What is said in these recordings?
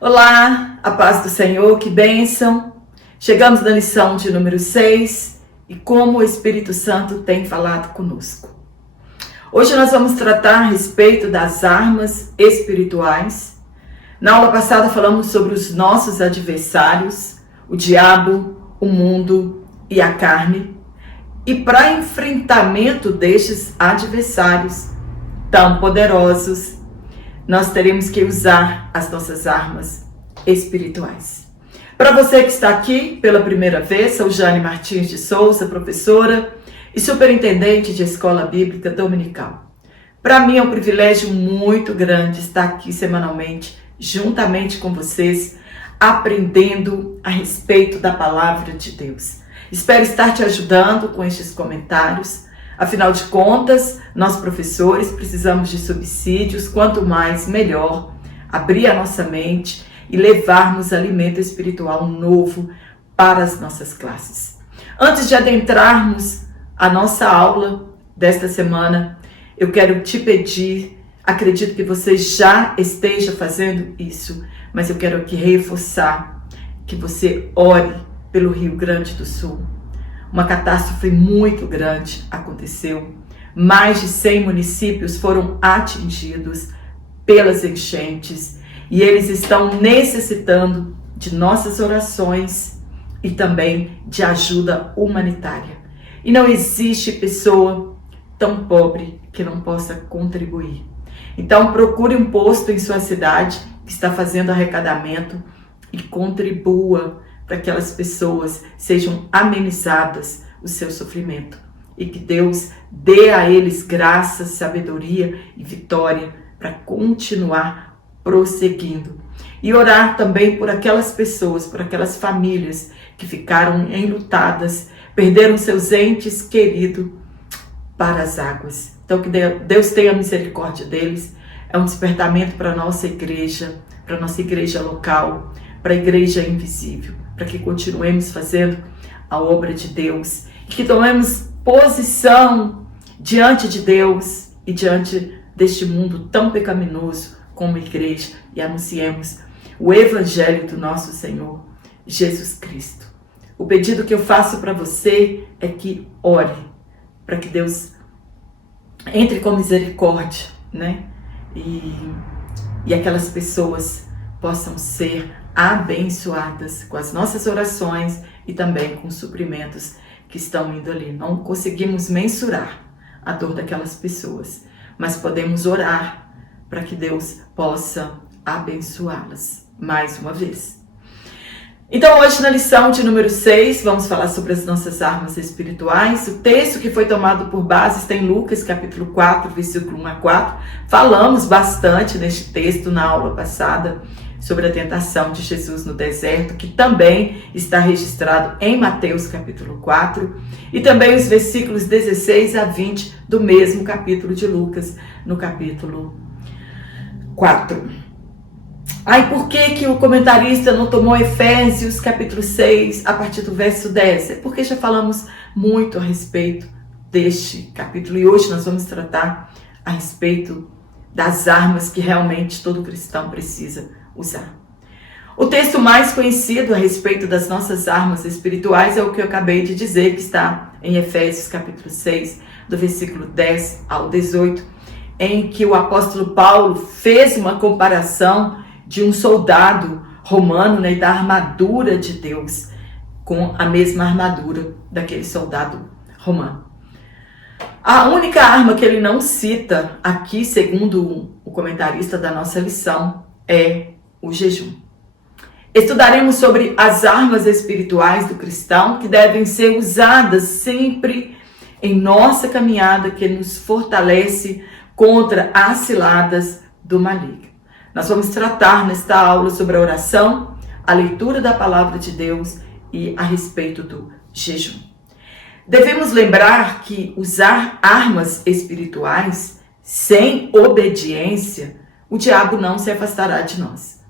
Olá, a paz do Senhor, que bênção! Chegamos na lição de número 6 e como o Espírito Santo tem falado conosco. Hoje nós vamos tratar a respeito das armas espirituais. Na aula passada falamos sobre os nossos adversários, o diabo, o mundo e a carne. E para enfrentamento destes adversários tão poderosos, nós teremos que usar as nossas armas espirituais. Para você que está aqui pela primeira vez, sou Jane Martins de Souza, professora e superintendente de Escola Bíblica Dominical. Para mim é um privilégio muito grande estar aqui semanalmente, juntamente com vocês, aprendendo a respeito da Palavra de Deus. Espero estar te ajudando com estes comentários. Afinal de contas, nós professores precisamos de subsídios, quanto mais melhor, abrir a nossa mente e levarmos alimento espiritual novo para as nossas classes. Antes de adentrarmos a nossa aula desta semana, eu quero te pedir, acredito que você já esteja fazendo isso, mas eu quero aqui reforçar que você ore pelo Rio Grande do Sul. Uma catástrofe muito grande aconteceu. Mais de 100 municípios foram atingidos pelas enchentes e eles estão necessitando de nossas orações e também de ajuda humanitária. E não existe pessoa tão pobre que não possa contribuir. Então procure um posto em sua cidade que está fazendo arrecadamento e contribua para que aquelas pessoas sejam amenizadas o seu sofrimento e que Deus dê a eles graça, sabedoria e vitória para continuar prosseguindo. E orar também por aquelas pessoas, por aquelas famílias que ficaram enlutadas, perderam seus entes queridos para as águas. Então que Deus tenha misericórdia deles. É um despertamento para a nossa igreja local, para a igreja invisível, para que continuemos fazendo a obra de Deus e que tomemos posição diante de Deus e diante deste mundo tão pecaminoso como igreja e anunciemos o Evangelho do nosso Senhor Jesus Cristo. O pedido que eu faço para você é que ore para que Deus entre com misericórdia, né? E aquelas pessoas possam ser abençoadas com as nossas orações e também com os suprimentos que estão indo ali. Não conseguimos mensurar a dor daquelas pessoas, mas podemos orar para que Deus possa abençoá-las mais uma vez. Então hoje na lição de número 6, vamos falar sobre as nossas armas espirituais. O texto que foi tomado por base está em Lucas capítulo 4, versículo 1 a 4. Falamos bastante neste texto na aula passada sobre a tentação de Jesus no deserto, que também está registrado em Mateus capítulo 4, e também os versículos 16 a 20 do mesmo capítulo de Lucas, no capítulo 4. Por que o comentarista não tomou Efésios capítulo 6 a partir do verso 10? É porque já falamos muito a respeito deste capítulo e hoje nós vamos tratar a respeito das armas que realmente todo cristão precisa usar. O texto mais conhecido a respeito das nossas armas espirituais é o que eu acabei de dizer, que está em Efésios capítulo 6, do versículo 10 ao 18, em que o apóstolo Paulo fez uma comparação de um soldado romano, né, e da armadura de Deus com a mesma armadura daquele soldado romano. A única arma que ele não cita aqui, segundo o comentarista da nossa lição, é o jejum. Estudaremos sobre as armas espirituais do cristão que devem ser usadas sempre em nossa caminhada, que nos fortalece contra as ciladas do maligno. Nós vamos tratar nesta aula sobre a oração, a leitura da palavra de Deus e a respeito do jejum. Devemos lembrar que usar armas espirituais sem obediência, o diabo não se afastará de nós.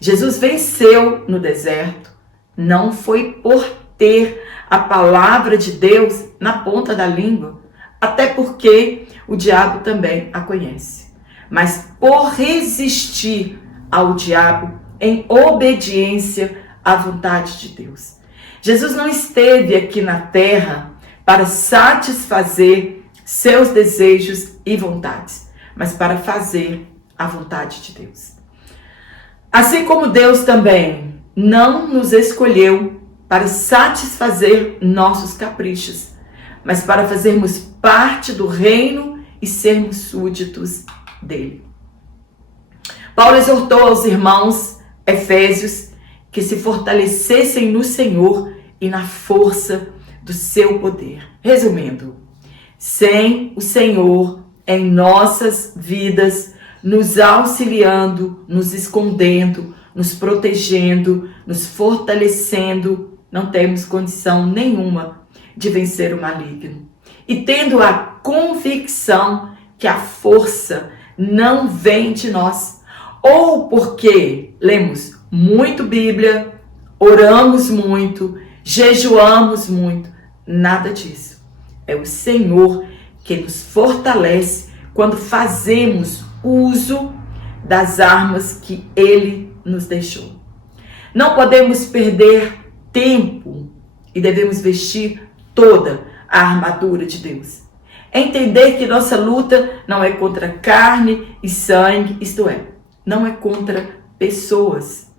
Jesus venceu no deserto, não foi por ter a palavra de Deus na ponta da língua, até porque o diabo também a conhece. Mas por resistir ao diabo, em obediência à vontade de Deus. Jesus não esteve aqui na terra para satisfazer seus desejos e vontades, mas para fazer a vontade de Deus. Assim como Deus também não nos escolheu para satisfazer nossos caprichos, mas para fazermos parte do reino e sermos súditos dele. Paulo exortou aos irmãos Efésios que se fortalecessem no Senhor e na força do seu poder. Resumindo, sem o Senhor em nossas vidas, nos auxiliando, nos escondendo, nos protegendo, nos fortalecendo, não temos condição nenhuma de vencer o maligno. E tendo a convicção que a força não vem de nós, ou porque lemos muito Bíblia, oramos muito, jejuamos muito, nada disso. É o Senhor que nos fortalece quando fazemos uso das armas que Ele nos deixou. Não podemos perder tempo e devemos vestir toda a armadura de Deus. Entender que nossa luta não é contra carne e sangue, isto é, não é contra pessoas.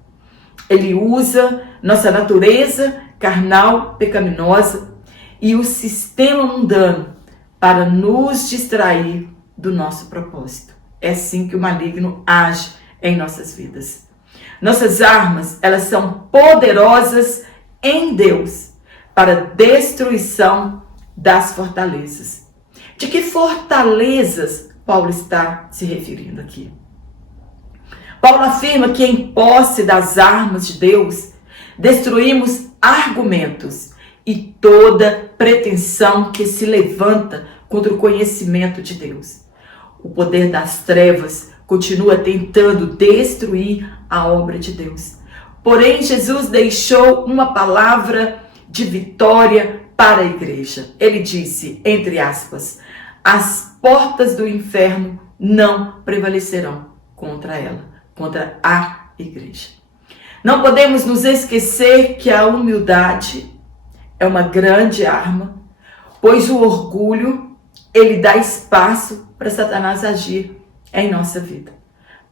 Ele usa nossa natureza carnal, pecaminosa e o sistema mundano para nos distrair do nosso propósito. É assim que o maligno age em nossas vidas. Nossas armas, elas são poderosas em Deus para destruição das fortalezas. De que fortalezas Paulo está se referindo aqui? Paulo afirma que em posse das armas de Deus, destruímos argumentos e toda pretensão que se levanta contra o conhecimento de Deus. O poder das trevas continua tentando destruir a obra de Deus. Porém, Jesus deixou uma palavra de vitória para a igreja. Ele disse, entre aspas, as portas do inferno não prevalecerão contra ela, contra a igreja. Não podemos nos esquecer que a humildade é uma grande arma, pois o orgulho, ele dá espaço para Satanás agir em nossa vida.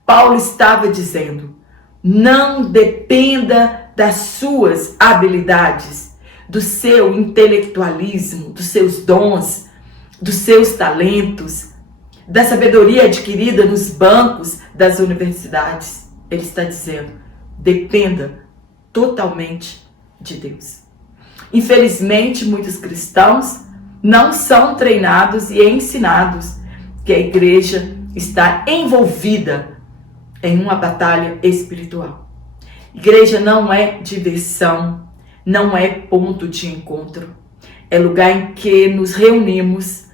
Paulo estava dizendo, não dependa das suas habilidades, do seu intelectualismo, dos seus dons, dos seus talentos, da sabedoria adquirida nos bancos das universidades. Ele está dizendo, dependa totalmente de Deus. Infelizmente, muitos cristãos não são treinados e ensinados que a igreja está envolvida em uma batalha espiritual. Igreja não é diversão, não é ponto de encontro. É lugar em que nos reunimos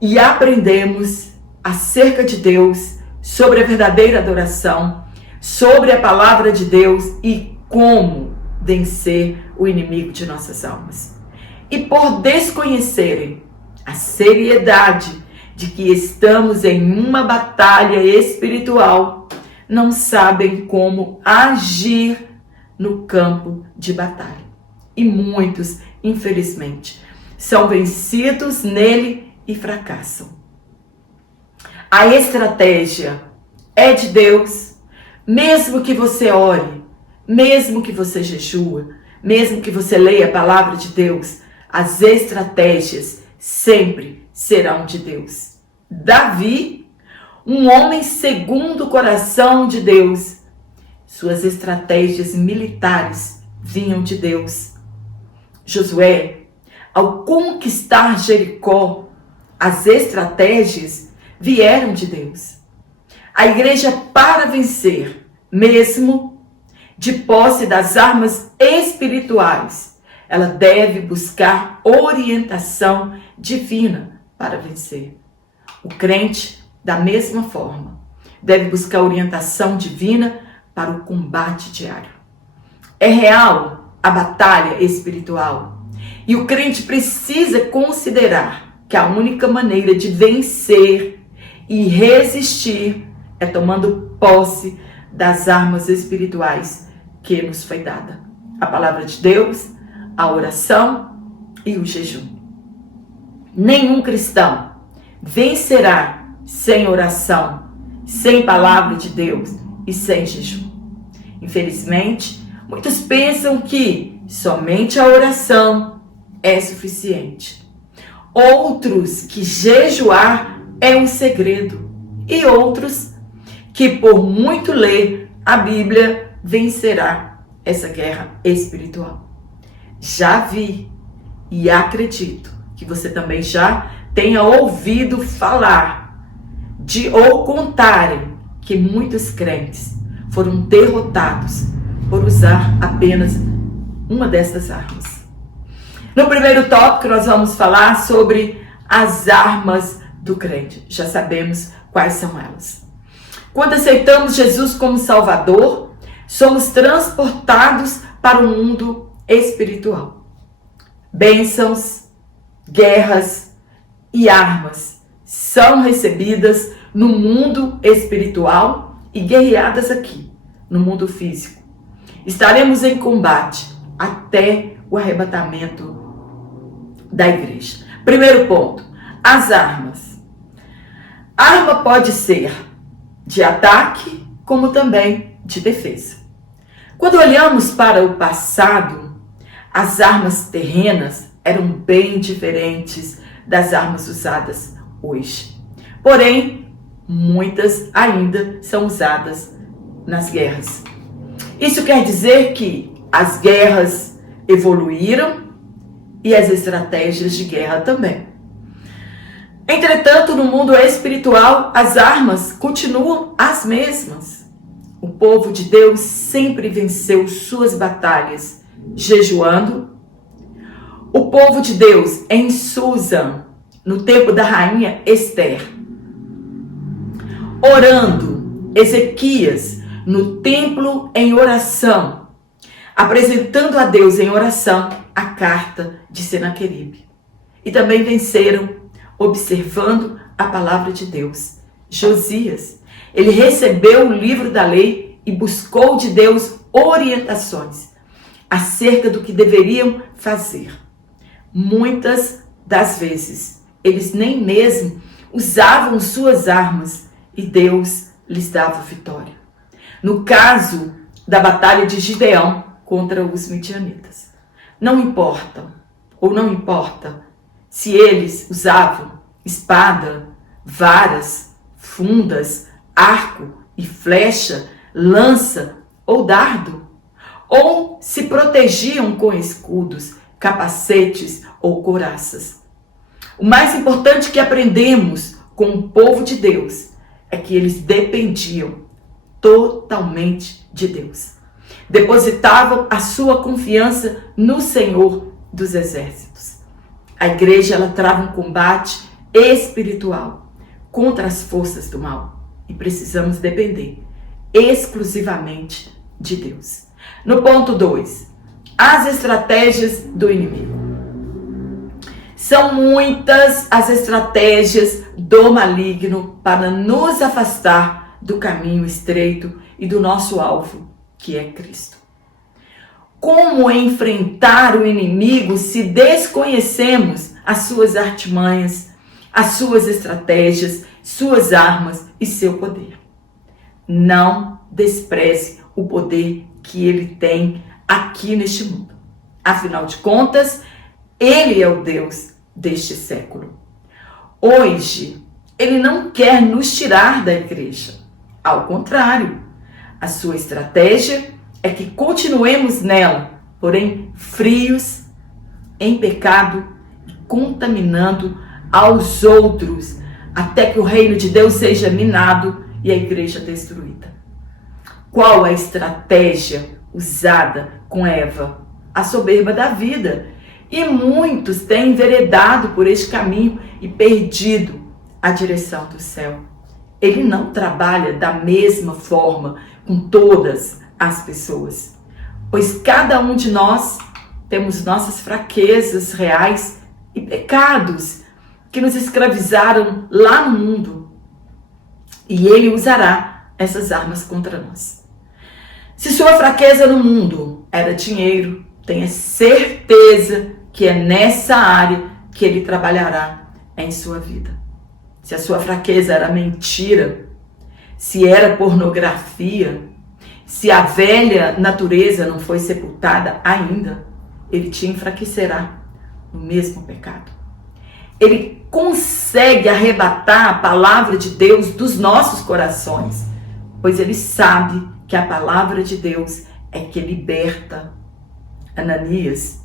e aprendemos acerca de Deus, sobre a verdadeira adoração, sobre a palavra de Deus e como vencer o inimigo de nossas almas. E por desconhecerem a seriedade de que estamos em uma batalha espiritual, não sabem como agir no campo de batalha. E muitos, infelizmente, são vencidos nele e fracassam. A estratégia é de Deus, mesmo que você ore, mesmo que você jejua, mesmo que você leia a palavra de Deus, as estratégias sempre serão de Deus. Davi, um homem segundo o coração de Deus, suas estratégias militares vinham de Deus. Josué, ao conquistar Jericó, as estratégias vieram de Deus. A igreja, para vencer, mesmo de posse das armas espirituais, ela deve buscar orientação divina para vencer. O crente, da mesma forma, deve buscar orientação divina para o combate diário. É real a batalha espiritual e o crente precisa considerar que a única maneira de vencer e resistir é tomando posse das armas espirituais que nos foi dada: a palavra de Deus, a oração e o jejum. Nenhum cristão vencerá sem oração, sem palavra de Deus e sem jejum. Infelizmente, muitos pensam que somente a oração é suficiente. Outros que jejuar é um segredo. E outros que por muito ler a Bíblia vencerá essa guerra espiritual. Já vi e acredito que você também já tenha ouvido falar ou contarem que muitos crentes foram derrotados por usar apenas uma dessas armas. No primeiro tópico, nós vamos falar sobre as armas do crente. Já sabemos quais são elas. Quando aceitamos Jesus como Salvador, somos transportados para o mundo espiritual. Bênçãos, guerras e armas são recebidas no mundo espiritual e guerreadas aqui, no mundo físico. Estaremos em combate até o arrebatamento da igreja. Primeiro ponto, as armas. A arma pode ser de ataque, como também de defesa. Quando olhamos para o passado, as armas terrenas eram bem diferentes das armas usadas hoje. Porém, muitas ainda são usadas nas guerras. Isso quer dizer que as guerras evoluíram e as estratégias de guerra também. Entretanto, no mundo espiritual, as armas continuam as mesmas. O povo de Deus sempre venceu suas batalhas jejuando. O povo de Deus em Susa, no tempo da rainha Esther, orando. Ezequias, no templo em oração, apresentando a Deus em oração a carta de Senaqueribe. E também venceram observando a palavra de Deus. Josias, ele recebeu o livro da lei e buscou de Deus orientações acerca do que deveriam fazer. Muitas das vezes, eles nem mesmo usavam suas armas e Deus lhes dava vitória. No caso da batalha de Gideão contra os midianitas, não importa se eles usavam espada, varas, fundas, arco e flecha, lança ou dardo, ou se protegiam com escudos, capacetes ou couraças. O mais importante que aprendemos com o povo de Deus é que eles dependiam totalmente de Deus. Depositavam a sua confiança no Senhor dos Exércitos. A igreja, ela trava um combate espiritual contra as forças do mal e precisamos depender exclusivamente de Deus. No ponto 2, as estratégias do inimigo. São muitas as estratégias do maligno para nos afastar do caminho estreito e do nosso alvo, que é Cristo. Como enfrentar o inimigo se desconhecemos as suas artimanhas, as suas estratégias, suas armas e seu poder? Não despreze o poder que ele tem aqui neste mundo. Afinal de contas, ele é o Deus deste século. Hoje, ele não quer nos tirar da igreja. Ao contrário, a sua estratégia é que continuemos nela, porém frios, em pecado e contaminando aos outros, até que o reino de Deus seja minado e a igreja destruída. Qual a estratégia usada com Eva? A soberba da vida. E muitos têm enveredado por este caminho e perdido a direção do céu. Ele não trabalha da mesma forma com todas as pessoas, pois cada um de nós temos nossas fraquezas reais e pecados que nos escravizaram lá no mundo. E ele usará essas armas contra nós. Se sua fraqueza no mundo era dinheiro, tenha certeza que é nessa área que ele trabalhará em sua vida. Se a sua fraqueza era mentira, se era pornografia, se a velha natureza não foi sepultada ainda, ele te enfraquecerá no mesmo pecado. Ele consegue arrebatar a palavra de Deus dos nossos corações, pois ele sabe que a palavra de Deus é que liberta. Ananias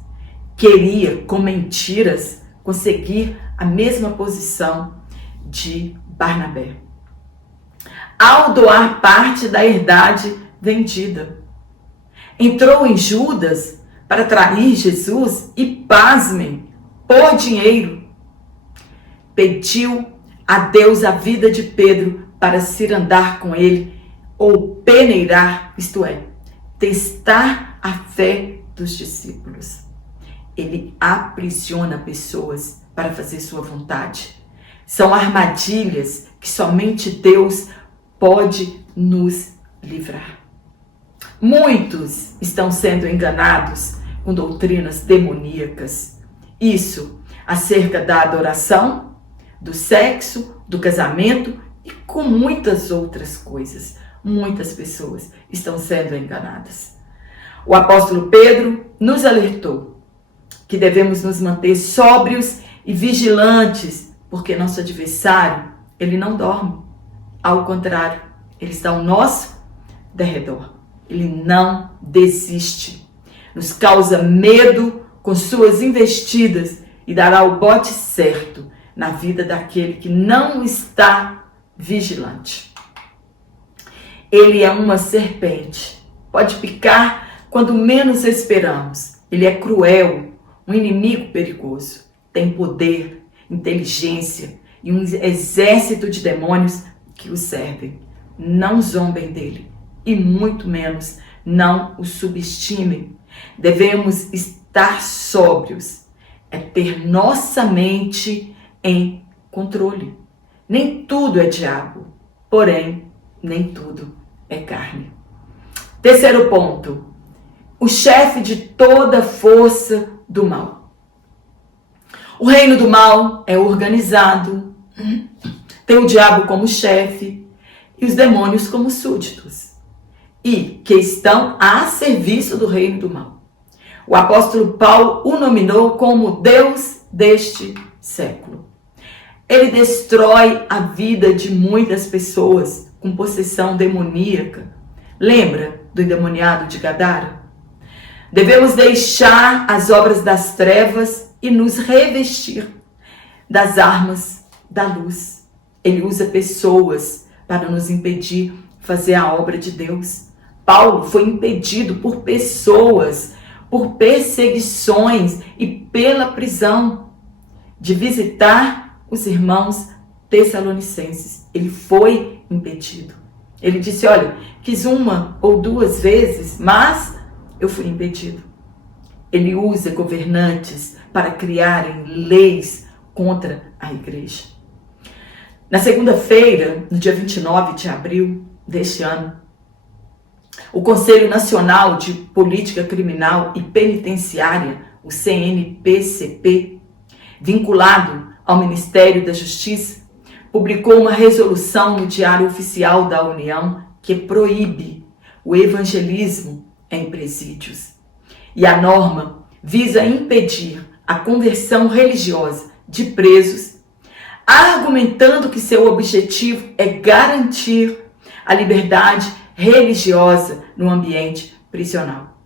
queria, com mentiras, conseguir a mesma posição de Barnabé. Ao doar parte da herdade vendida, entrou em Judas para trair Jesus e, pasmem, por dinheiro, pediu a Deus a vida de Pedro para se andar com ele ou peneirar, isto é, testar a fé dos discípulos. Ele aprisiona pessoas para fazer sua vontade. São armadilhas que somente Deus pode nos livrar. Muitos estão sendo enganados com doutrinas demoníacas. Isso acerca da adoração, do sexo, do casamento e com muitas outras coisas. Muitas pessoas estão sendo enganadas. O apóstolo Pedro nos alertou que devemos nos manter sóbrios e vigilantes, porque nosso adversário, ele não dorme. Ao contrário, ele está ao nosso derredor. Ele não desiste. Nos causa medo com suas investidas e dará o bote certo na vida daquele que não está vigilante. Ele é uma serpente. Pode picar quando menos esperamos. Ele é cruel, um inimigo perigoso. Tem poder, inteligência e um exército de demônios que o servem. Não zombem dele e muito menos não o subestimem. Devemos estar sóbrios, é ter nossa mente em controle. Nem tudo é diabo, porém nem tudo é carne. Terceiro ponto, o chefe de toda força do mal. O reino do mal é organizado, tem o diabo como chefe e os demônios como súditos, e que estão a serviço do reino do mal. O apóstolo Paulo o nominou como Deus deste século. Ele destrói a vida de muitas pessoas com possessão demoníaca. Lembra do endemoniado de Gadara? Devemos deixar as obras das trevas e nos revestir das armas da luz. Ele usa pessoas para nos impedir fazer a obra de Deus. Paulo foi impedido por pessoas, por perseguições e pela prisão de visitar os irmãos tessalonicenses. Ele foi impedido. Ele disse, olha, quis uma ou duas vezes, mas eu fui impedido. Ele usa governantes para criarem leis contra a igreja. Na segunda-feira, no dia 29 de abril deste ano, o Conselho Nacional de Política Criminal e Penitenciária, o CNPCP, vinculado ao Ministério da Justiça, publicou uma resolução no Diário Oficial da União que proíbe o evangelismo em presídios. E a norma visa impedir a conversão religiosa de presos, argumentando que seu objetivo é garantir a liberdade religiosa no ambiente prisional.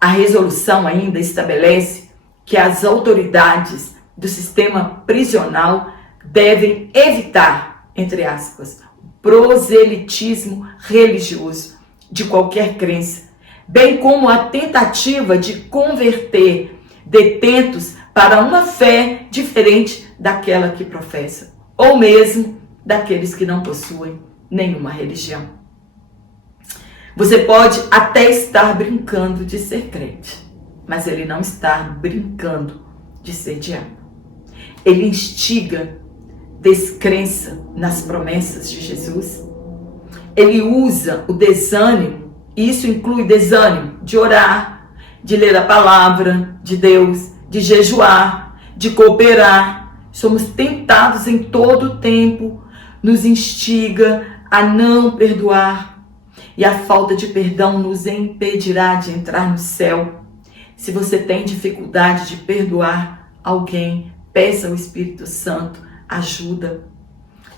A resolução ainda estabelece que as autoridades do sistema prisional devem evitar, entre aspas, o proselitismo religioso de qualquer crença, bem como a tentativa de converter detentos para uma fé diferente daquela que professa, ou mesmo daqueles que não possuem nenhuma religião. Você pode até estar brincando de ser crente, mas ele não está brincando de ser diabo. Ele instiga descrença nas promessas de Jesus. Ele usa o desânimo Isso inclui desânimo de orar, de ler a palavra de Deus, de jejuar, de cooperar. Somos tentados em todo o tempo, nos instiga a não perdoar. E a falta de perdão nos impedirá de entrar no céu. Se você tem dificuldade de perdoar alguém, peça ao Espírito Santo ajuda.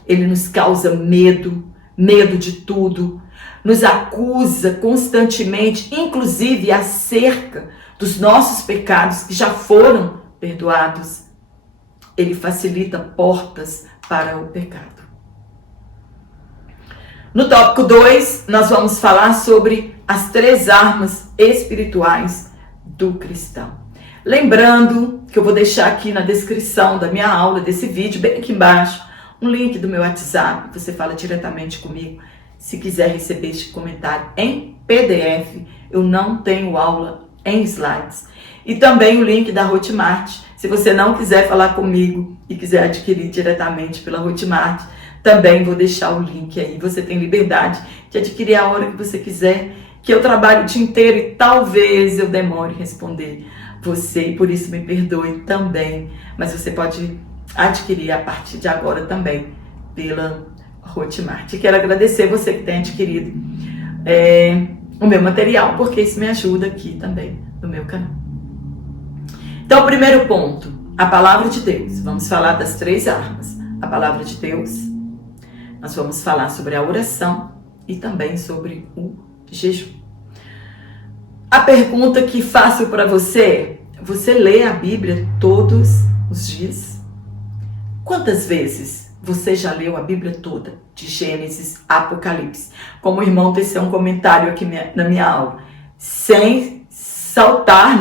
Ele nos causa medo de tudo, nos acusa constantemente, inclusive acerca dos nossos pecados que já foram perdoados. Ele facilita portas para o pecado. No tópico 2, nós vamos falar sobre as 3 armas espirituais do cristão. Lembrando que eu vou deixar aqui na descrição da minha aula, desse vídeo, bem aqui embaixo, um link do meu WhatsApp. Você fala diretamente comigo se quiser receber este comentário em PDF. Eu não tenho aula em slides. E também o link da Hotmart. Se você não quiser falar comigo e quiser adquirir diretamente pela Hotmart, também vou deixar o link aí. Você tem liberdade de adquirir a hora que você quiser, que eu trabalho o dia inteiro e talvez eu demore a responder você, e por isso me perdoe também. Mas você pode adquirir a partir de agora também pela Hotmart. Quero agradecer você que tem adquirido o meu material, porque isso me ajuda aqui também no meu canal. Então, primeiro ponto, a palavra de Deus. Vamos falar das 3 armas. A palavra de Deus. Nós vamos falar sobre a oração e também sobre o jejum. A pergunta que faço para você: você lê a Bíblia todos os dias? Quantas vezes você já leu a Bíblia toda, de Gênesis a Apocalipse? Como o irmão teceu um comentário aqui na minha aula, sem saltar,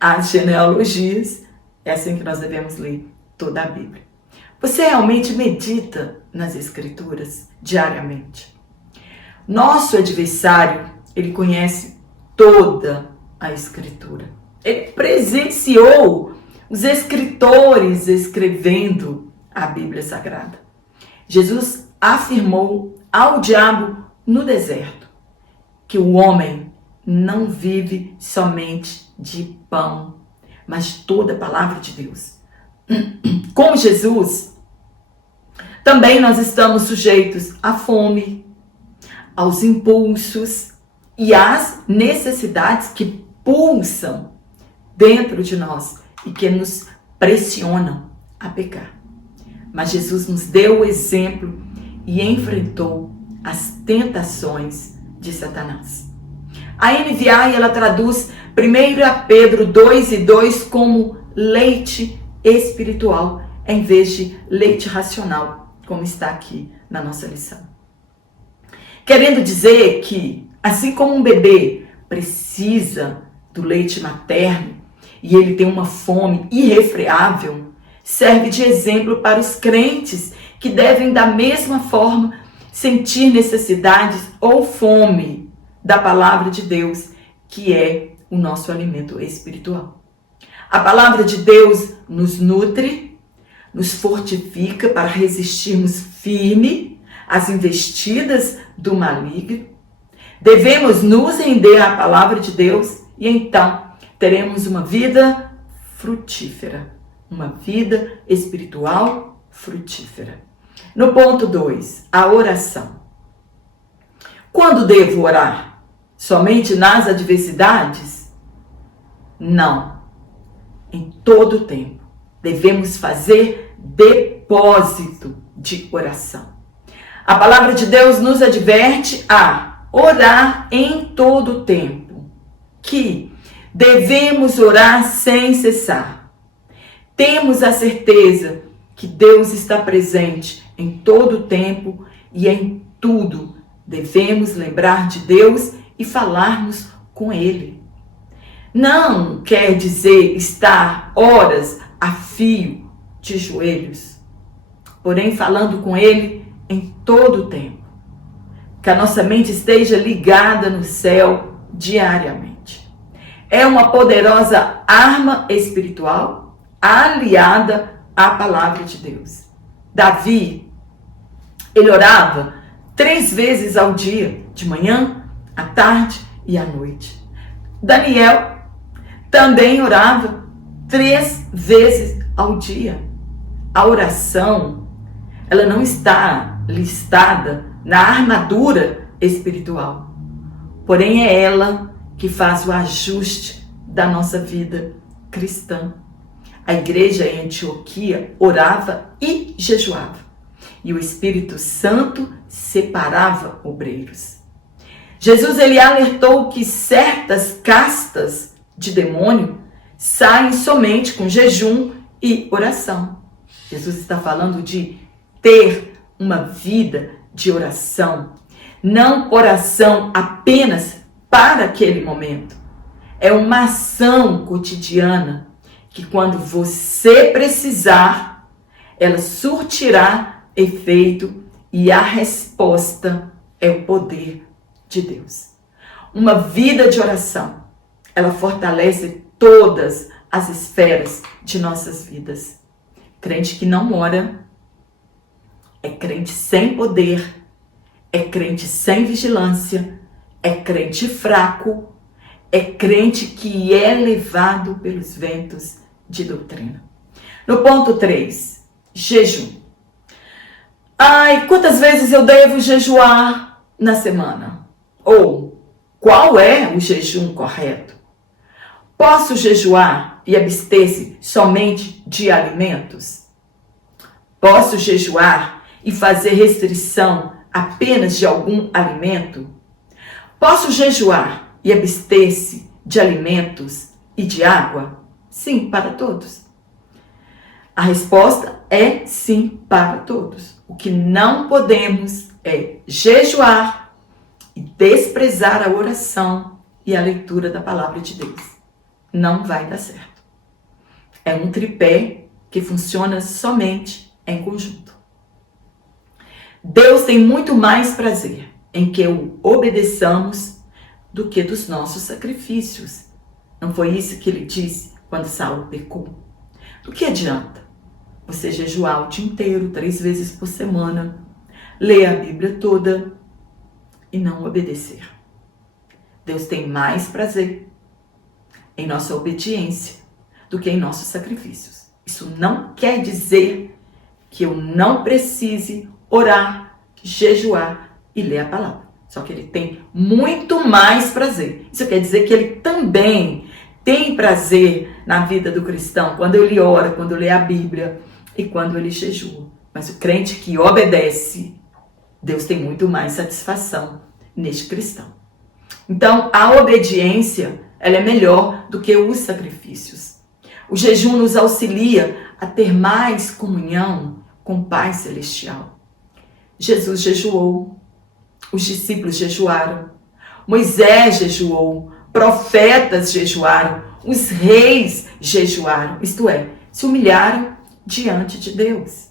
as genealogias. É assim que nós devemos ler toda a Bíblia. Você realmente medita nas Escrituras diariamente? Nosso adversário, ele conhece toda a Escritura. Ele presenciou os escritores escrevendo a Bíblia Sagrada. Jesus afirmou ao diabo no deserto que o homem não vive somente de pão, mas toda a palavra de Deus. Com Jesus, também nós estamos sujeitos à fome, aos impulsos e às necessidades que pulsam dentro de nós e que nos pressionam a pecar. Mas Jesus nos deu o exemplo e enfrentou as tentações de Satanás. A NVI, ela traduz 1 Pedro 2:2 como leite espiritual, em vez de leite racional, como está aqui na nossa lição. Querendo dizer que, assim como um bebê precisa do leite materno e ele tem uma fome irrefreável, serve de exemplo para os crentes que devem da mesma forma sentir necessidades ou fome da palavra de Deus, que é o nosso alimento espiritual. A palavra de Deus nos nutre, nos fortifica para resistirmos firme às investidas do maligno. Devemos nos render à palavra de Deus e então teremos uma vida frutífera, uma vida espiritual frutífera. No ponto 2, a oração. Quando devo orar? Somente nas adversidades? Não. Em todo o tempo. Devemos fazer depósito de oração. A palavra de Deus nos adverte a orar em todo o tempo. Que devemos orar sem cessar. Temos a certeza que Deus está presente em todo o tempo e em tudo. Devemos lembrar de Deus e falarmos com Ele. Não quer dizer estar horas a fio de joelhos, porém falando com Ele em todo o tempo. Que a nossa mente esteja ligada no céu diariamente. É uma poderosa arma espiritual aliada à palavra de Deus. Davi, ele orava 3 vezes ao dia, de manhã, à tarde e à noite. Daniel também orava 3 vezes ao dia. A oração, ela não está listada na armadura espiritual, porém é ela que faz o ajuste da nossa vida cristã. A igreja em Antioquia orava e jejuava, e o Espírito Santo separava obreiros. Jesus ele alertou que certas castas de demônio saem somente com jejum e oração. Jesus está falando de ter uma vida de oração, não oração apenas para aquele momento. É uma ação cotidiana que quando você precisar, ela surtirá efeito e a resposta é o poder de Deus. Uma vida de oração, ela fortalece todas as esferas de nossas vidas. Crente que não ora é crente sem poder, é crente sem vigilância, é crente fraco, é crente que é levado pelos ventos de doutrina. No ponto 3, jejum. Ai, quantas vezes eu devo jejuar na semana? Ou, qual é o jejum correto? Posso jejuar e abster-se somente de alimentos? Posso jejuar e fazer restrição apenas de algum alimento? Posso jejuar e abster-se de alimentos e de água? Sim, para todos. A resposta é sim para todos. O que não podemos é jejuar e desprezar a oração e a leitura da palavra de Deus. Não vai dar certo. É um tripé que funciona somente em conjunto. Deus tem muito mais prazer em que o obedeçamos do que dos nossos sacrifícios. Não foi isso que ele disse quando Saul pecou? Do que adianta você jejuar o dia inteiro, 3 vezes por semana, ler a Bíblia toda e não obedecer? Deus tem mais prazer em nossa obediência do que em nossos sacrifícios. Isso não quer dizer que eu não precise orar, jejuar e ler a palavra. Só que ele tem muito mais prazer. Isso quer dizer que ele também tem prazer na vida do cristão quando ele ora, quando lê a Bíblia e quando ele jejua. Mas o crente que obedece, Deus tem muito mais satisfação neste cristão. Então, a obediência, ela é melhor do que os sacrifícios. O jejum nos auxilia a ter mais comunhão com o Pai Celestial. Jesus jejuou, os discípulos jejuaram, Moisés jejuou, profetas jejuaram, os reis jejuaram, isto é, se humilharam diante de Deus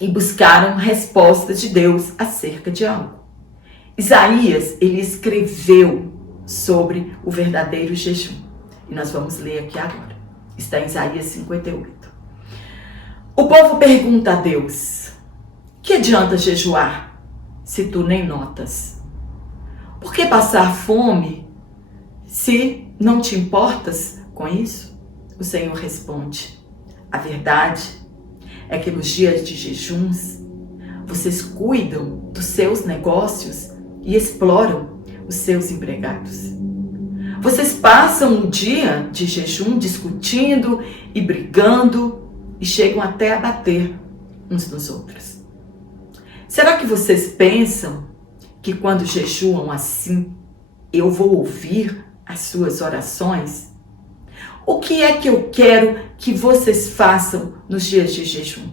e buscaram respostas de Deus acerca de algo. Isaías, ele escreveu sobre o verdadeiro jejum. E nós vamos ler aqui agora. Está em Isaías 58. O povo pergunta a Deus: que adianta jejuar se tu nem notas? Por que passar fome se não te importas com isso? O Senhor responde: a verdade é que nos dias de jejuns, vocês cuidam dos seus negócios e exploram os seus empregados. Vocês passam um dia de jejum discutindo e brigando e chegam até a bater uns nos outros. Será que vocês pensam que quando jejuam assim, eu vou ouvir as suas orações? O que é que eu quero que vocês façam nos dias de jejum?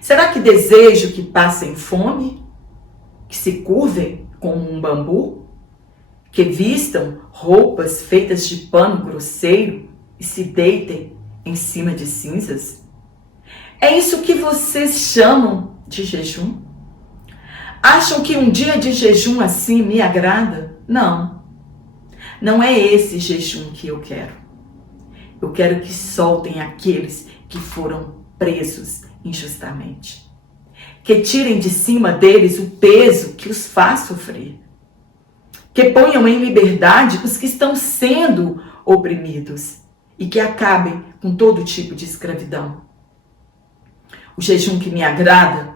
Será que desejo que passem fome? Que se curvem como um bambu? Que vistam roupas feitas de pano grosseiro e se deitem em cima de cinzas? É isso que vocês chamam de jejum? Acham que um dia de jejum assim me agrada? Não. Não é esse jejum que eu quero. Eu quero que soltem aqueles que foram presos injustamente. Que tirem de cima deles o peso que os faz sofrer. que ponham em liberdade os que estão sendo oprimidos e que acabem com todo tipo de escravidão. O jejum que me agrada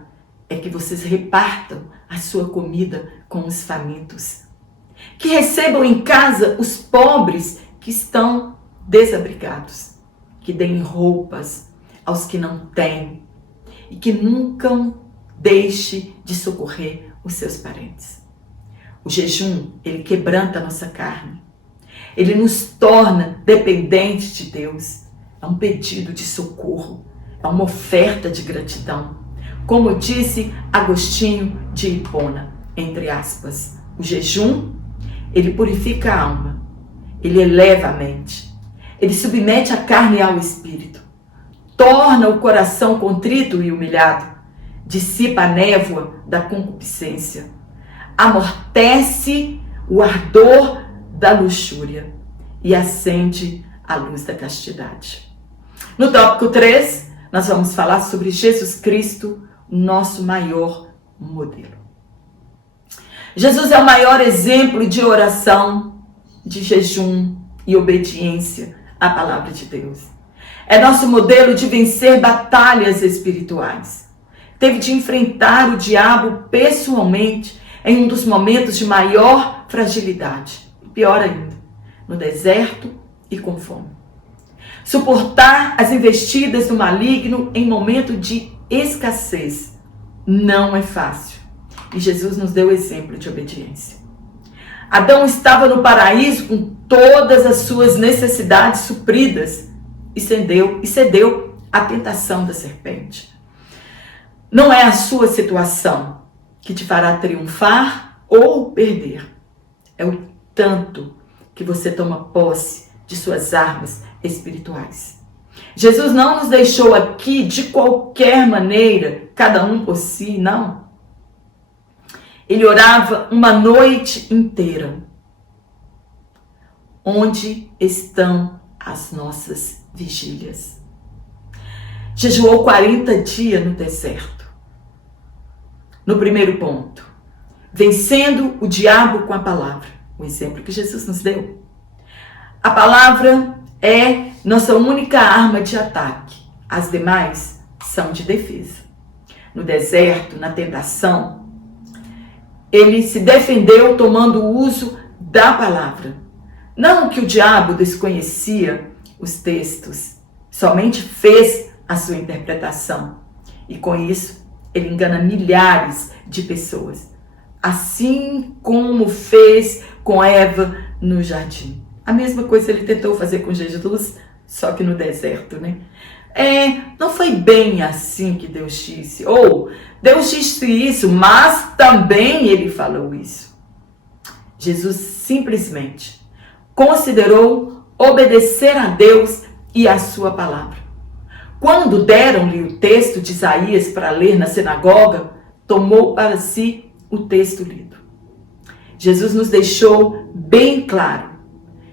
é que vocês repartam a sua comida com os famintos, que recebam em casa os pobres que estão desabrigados, que deem roupas aos que não têm e que nunca deixe de socorrer os seus parentes. O jejum, ele quebranta a nossa carne. Ele nos torna dependentes de Deus. É um pedido de socorro. É uma oferta de gratidão. Como disse Agostinho de Hipona, entre aspas, o jejum, ele purifica a alma. Ele eleva a mente. Ele submete a carne ao espírito. Torna o coração contrito e humilhado. Dissipa a névoa da concupiscência. Amortece o ardor da luxúria e acende a luz da castidade. No tópico 3, nós vamos falar sobre Jesus Cristo, nosso maior modelo. Jesus é o maior exemplo de oração, de jejum e obediência à palavra de Deus. É nosso modelo de vencer batalhas espirituais. Teve de enfrentar o diabo pessoalmente em um dos momentos de maior fragilidade. E pior ainda, no deserto e com fome. Suportar as investidas do maligno em momento de escassez não é fácil. E Jesus nos deu exemplo de obediência. Adão estava no paraíso com todas as suas necessidades supridas e cedeu à tentação da serpente. Não é a sua situação que te fará triunfar ou perder. É o tanto que você toma posse de suas armas espirituais. Jesus não nos deixou aqui de qualquer maneira, cada um por si, não. Ele orava uma noite inteira. Onde estão as nossas vigílias? Jejuou 40 dias no deserto. No primeiro ponto, vencendo o diabo com a palavra. O exemplo que Jesus nos deu. A palavra é nossa única arma de ataque. As demais são de defesa. No deserto, na tentação, ele se defendeu tomando o uso da palavra. Não que o diabo desconhecia os textos, somente fez a sua interpretação. E com isso, ele engana milhares de pessoas. Assim como fez com Eva no jardim. A mesma coisa ele tentou fazer com Jesus, só que no deserto, né? Não foi bem assim que Deus disse. Ou, Deus disse isso, mas também ele falou isso. Jesus simplesmente considerou obedecer a Deus e a sua palavra. Quando deram-lhe o texto de Isaías para ler na sinagoga, tomou para si o texto lido. Jesus nos deixou bem claro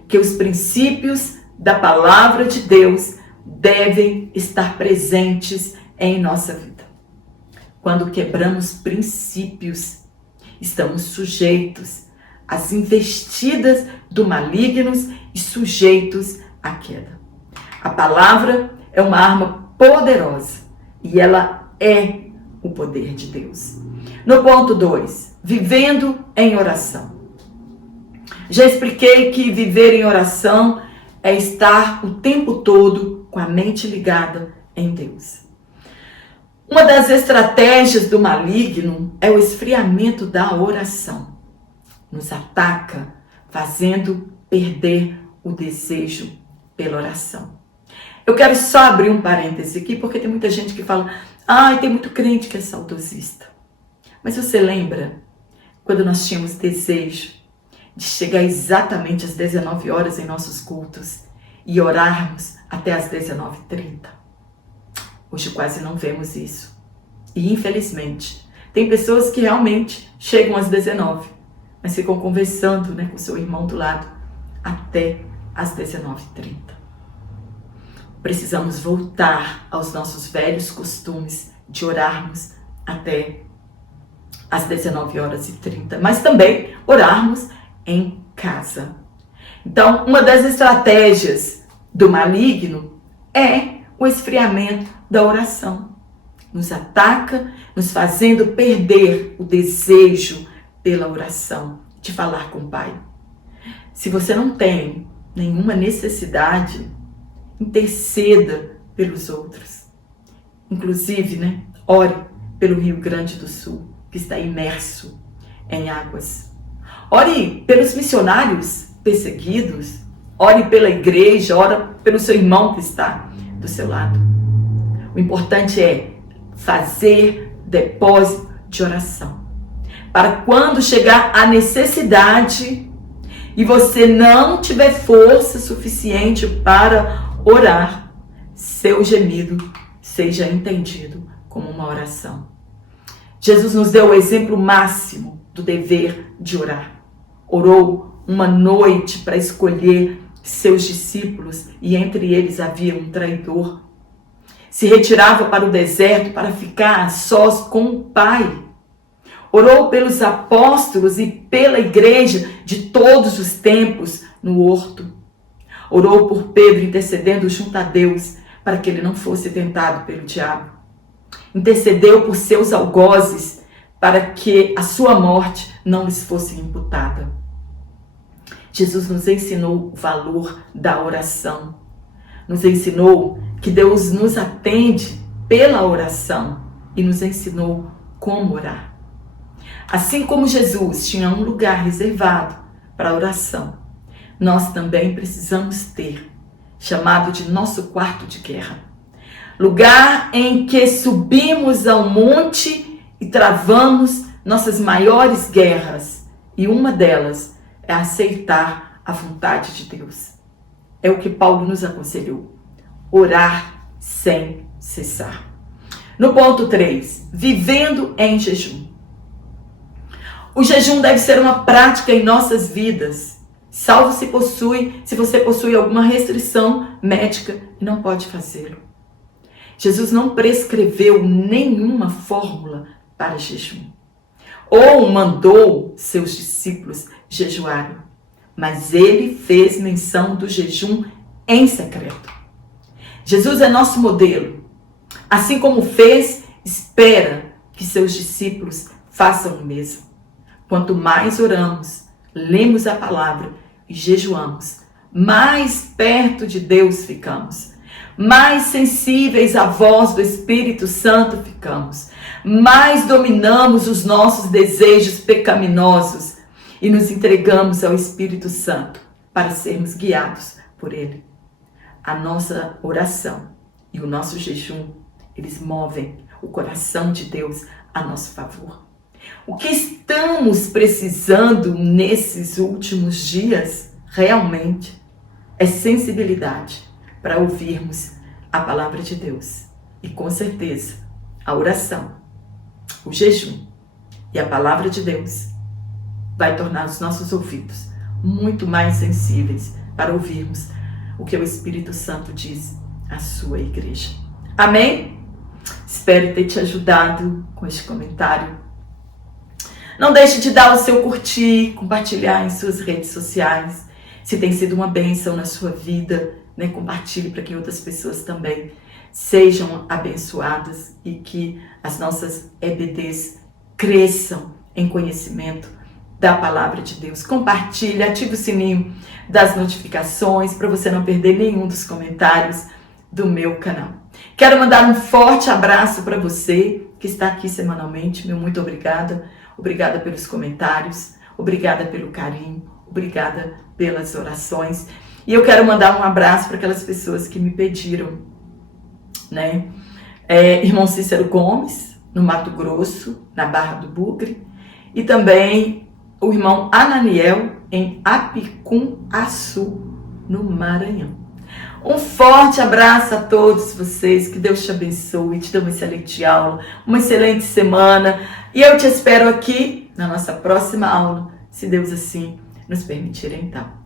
que os princípios da palavra de Deus devem estar presentes em nossa vida. Quando quebramos princípios, estamos sujeitos às investidas do malignos e sujeitos à queda. A palavra é uma arma poderosa e ela é o poder de Deus. No ponto 2, vivendo em oração. Já expliquei que viver em oração é estar o tempo todo com a mente ligada em Deus. Uma das estratégias do maligno é o esfriamento da oração. Nos ataca, fazendo perder o desejo pela oração. Eu quero só abrir um parêntese aqui, porque tem muita gente que fala, tem muito crente que é saudosista. Mas você lembra quando nós tínhamos desejo de chegar exatamente às 19 horas em nossos cultos e orarmos até às 19h30? Hoje quase não vemos isso. E infelizmente, tem pessoas que realmente chegam às 19, mas ficam conversando, com o seu irmão do lado até às 19h30. Precisamos voltar aos nossos velhos costumes de orarmos até às 19h30, mas também orarmos em casa. Então, uma das estratégias do maligno é o esfriamento da oração. Nos ataca, nos fazendo perder o desejo pela oração, de falar com o Pai. Se você não tem nenhuma necessidade, interceda pelos outros. Inclusive, ore pelo Rio Grande do Sul, que está imerso em águas. Ore pelos missionários perseguidos, ore pela igreja, ore pelo seu irmão que está do seu lado. O importante é fazer depósito de oração. Para quando chegar a necessidade e você não tiver força suficiente para orar, seu gemido seja entendido como uma oração. Jesus nos deu o exemplo máximo do dever de orar. Orou uma noite para escolher seus discípulos e entre eles havia um traidor. Se retirava para o deserto para ficar a sós com o Pai. Orou pelos apóstolos e pela igreja de todos os tempos no horto. Orou por Pedro intercedendo junto a Deus para que ele não fosse tentado pelo diabo. Intercedeu por seus algozes para que a sua morte não lhes fosse imputada. Jesus nos ensinou o valor da oração. Nos ensinou que Deus nos atende pela oração e nos ensinou como orar. Assim como Jesus tinha um lugar reservado para a oração, nós também precisamos ter, chamado de nosso quarto de guerra. Lugar em que subimos ao monte e travamos nossas maiores guerras. E uma delas é aceitar a vontade de Deus. É o que Paulo nos aconselhou. Orar sem cessar. No ponto 3, vivendo em jejum. O jejum deve ser uma prática em nossas vidas, salvo se você possui alguma restrição médica e não pode fazê-lo. Jesus não prescreveu nenhuma fórmula para jejum, ou mandou seus discípulos jejuarem, mas ele fez menção do jejum em secreto. Jesus é nosso modelo. Assim como fez, espera que seus discípulos façam o mesmo. Quanto mais oramos, lemos a palavra e jejuamos, mais perto de Deus ficamos, mais sensíveis à voz do Espírito Santo ficamos, mais dominamos os nossos desejos pecaminosos e nos entregamos ao Espírito Santo para sermos guiados por Ele. A nossa oração e o nosso jejum, eles movem o coração de Deus a nosso favor. O que estamos precisando nesses últimos dias, realmente, é sensibilidade para ouvirmos a palavra de Deus. E com certeza, a oração, o jejum e a palavra de Deus vai tornar os nossos ouvidos muito mais sensíveis para ouvirmos o que o Espírito Santo diz à sua igreja. Amém? Espero ter te ajudado com este comentário. Não deixe de dar o seu curtir, compartilhar em suas redes sociais. Se tem sido uma bênção na sua vida, compartilhe para que outras pessoas também sejam abençoadas e que as nossas EBDs cresçam em conhecimento da palavra de Deus. Compartilhe, ative o sininho das notificações para você não perder nenhum dos comentários do meu canal. Quero mandar um forte abraço para você que está aqui semanalmente. Meu muito obrigada. Obrigada pelos comentários, obrigada pelo carinho, obrigada pelas orações. E eu quero mandar um abraço para aquelas pessoas que me pediram, Irmão Cícero Gomes, no Mato Grosso, na Barra do Bugre, e também o irmão Ananiel, em Apicum-Açu, no Maranhão. Um forte abraço a todos vocês, que Deus te abençoe, te dê uma excelente aula, uma excelente semana, e eu te espero aqui na nossa próxima aula, se Deus assim nos permitir então.